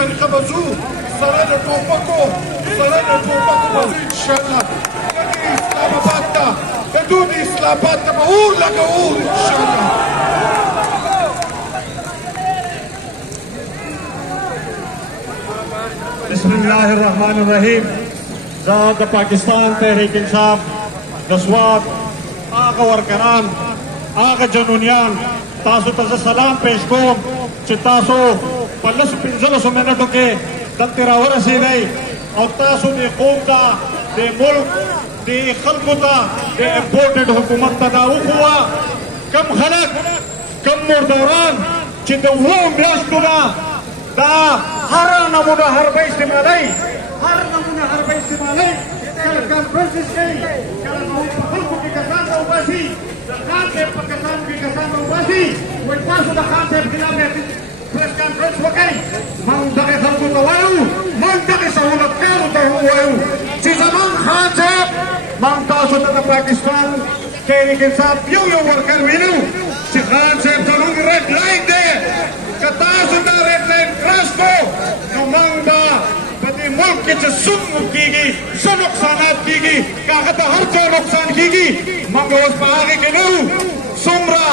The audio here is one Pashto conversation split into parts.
طریقه به ځو سره د ټوپکو به ځو انشاءالله لکه اسلام آباد ته حدود اسلام آباد ته به اور لکه اور انشاءالله. بسم الله الرحمن الرحیم. زه د پاکستان تحریک انصاف د سوات هغه ورکران هغه جنونیان تاسو ته سلام پیش کوم چې تاسو په 15 منټو کې دلته راورسېدئ او تاسو د قوم ته د ملک د خلکو ته د امپورټډ حکومت ته دا وښوه کم خلک کم مرداران چې د 7 میاشتو نه دا هر نمونه حربه استعمالوي کله کانفرنسز کوي کله نو په خلکو کې کسان راوباسي د خان صاحب په کسانو کې کسان راوباسي وایي تاسو د خان صاحب خلاف پریس کانفرنس وکړئ. موږ دغې خلکو ته وایو موږ دغې سهولتکارو ته ووایو چې زموږ خان صاحب موږ تاسو ته د پاکستان تحریک انصاف یو ورکر وینو چې خان صاحب زموږ ریډ لاین دی که تاسو دا ریډ لاین کراس کړو نو موږ به ملک کې چې څومره کېږي څه نقصانات کېږي که هغه ته هر څه نقصان کېږي موږ اوس په هغې کې نه یو. څومره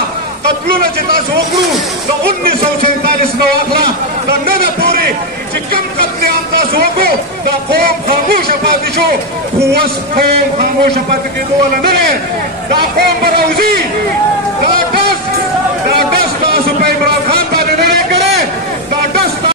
قتلونه چې تاسو وکړو د 1947 نه واخله د ننه پورې چې کم قتل عام تاسو وکړو دا قوم خاموشه پاتې شو خو اوس قوم خاموشه پاتې کېدو والا نه دی. دا قوم به راوځي